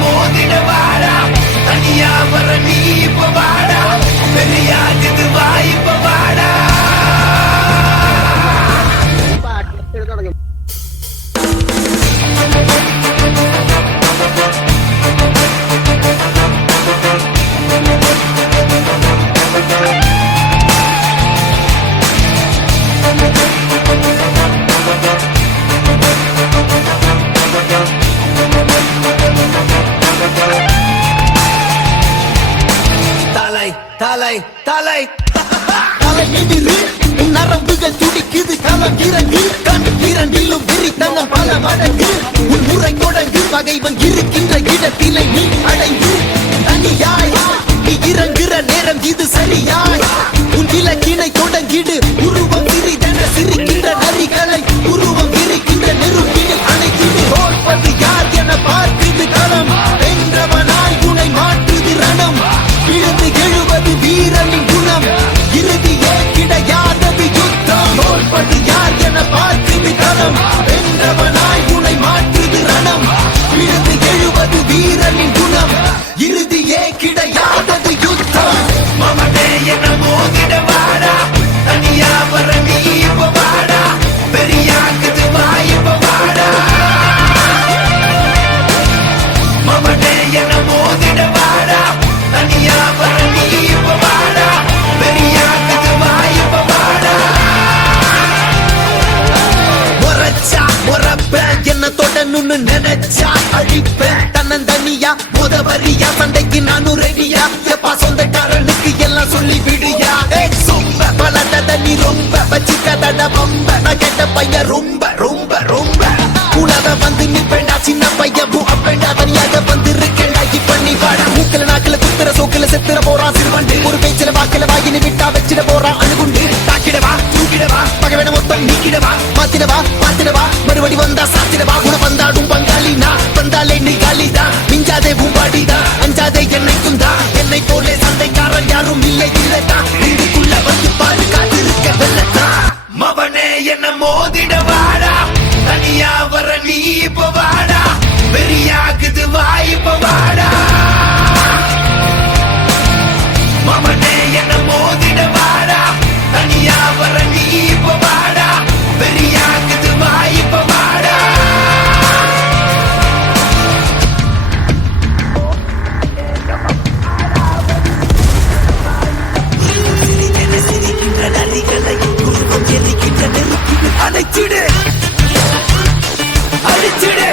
மோதிட வாடா தனியா வர நீ இப்ப வாடா பெரியாகுது வா இப்ப வாடா தலை தலை தலை எதிரு நரம்புகள் துடிக்குது களம் இறங்கு கண் இரண்டிலும் விரித்தனம் பல மடங்கு உன் முறை தொடங்கு பகைவன் இருக்கின்ற இடத்திலே நீ அடைந்து தனியாய் நீ இறங்குற நேரம் இது சரியாய் உன் விலக்கினை தொடங்கிடு உருவம் சிறிதென சிரிக்கின்ற நரிகளை உருவம் விரிக்கின்ற நெருப்பினில் அணைத்திடு தோற்பது யார் என பார்க்குது களம் வென்றவனாய் உனை மாற்றுது ரணம் விழுந்து எழுவது வீரனின் குணம் இறுதியே கிடையாதது யுத்தம் தோற்பது யார் என பார்க்குது களம் வென்றவனாய் உனை மாற்றுது ரணம் விழுந்து எழுவது வீரனின் குணம் இறுதியே கிடையாதது யுத்தம் மமனே என மோதிட வாடா தனியா வர நீ இப்ப வாடா பெரியாக்குது வா இப்ப வாடா மமனே என மோதிட வாடா தனியா வர நீ இப்ப வாடா பெரியாக்குது வா இப்ப வாடா முறைச்சா முறப்ப என்ன தொடணும்னு நினைச்சா அழிப்பேன் தன்னந்தனியா முதவரியா சண்டைக்கு நானும் ரெடியா எப்பா சொந்தக்காரனுக்கு எல்லாம் சொல்லி விடுயா சொம்ப பலத நீ ரொம்ப வச்சுக்கதட பம்ப நான் கேட்ட பையன் ரொம்ப ரொம்ப ரொம்ப கூடாத வந்து நீ பெண்டா சின்ன பையன் பூ அப்பேண்டா தனியாக வந்து இருக்கேண்டா இப்ப நீ வாடா மூக்கல நாக்கில குத்துற சோக்கில செத்துற போறான் சிறுவண்டு ஒரு பேச்சில வாக்கில வாயினு விட்டா வச்சிட போறான் அணுகுண்டு தாக்கிடவா தூக்கிடவா பகவன மொத்தம் நீக்கிடவா மாத்திடவா மாத்திடவா மறுபடி வந்தா சாத்திடவா உன வந்தாடும் பங்காளி நான் வந்தாலே நீ காலிதான் மிஞ்சாதே பூம்பாடிதான் அஞ்சாதே என்னைக்கும் தான் என்னை போலே சண்டைக்காரன் யாரும் இல்லை இல்லைதான் இதுக்குள்ள வந்து பாரு காத்திருக்க வெள்ளத்தான் மவனே என்ன மோதிட வாடா தனியா வர நீ இப்ப வாடா பெரியாக்குது வா இப்ப வாடா மவனே என்ன மோதிட வாடா தனியா வர நீ இப்ப வாடா பெரியாக்குது வா இப்ப வாடா சிரிக்கின்ற நரிகளை உருவம் எரிக்கின்ற நெருப்பில் அணைச்சிடு அழிச்சிடு